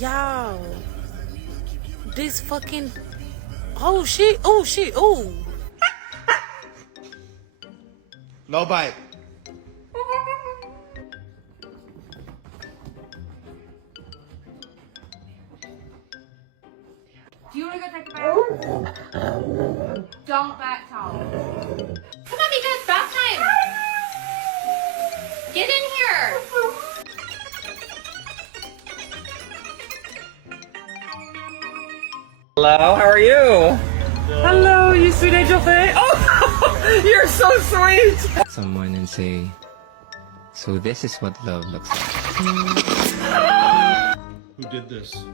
Y'all, this fucking, oh shit, oh shit, oh. No bite. Do you want to go take a bath? Don't back talk. Come on, BJ, it's bath time. Get in here. Hello, how are you? Hello, you sweet angel Faye. Oh, you're so sweet. Someone and say, so this is what love looks like. Who did this?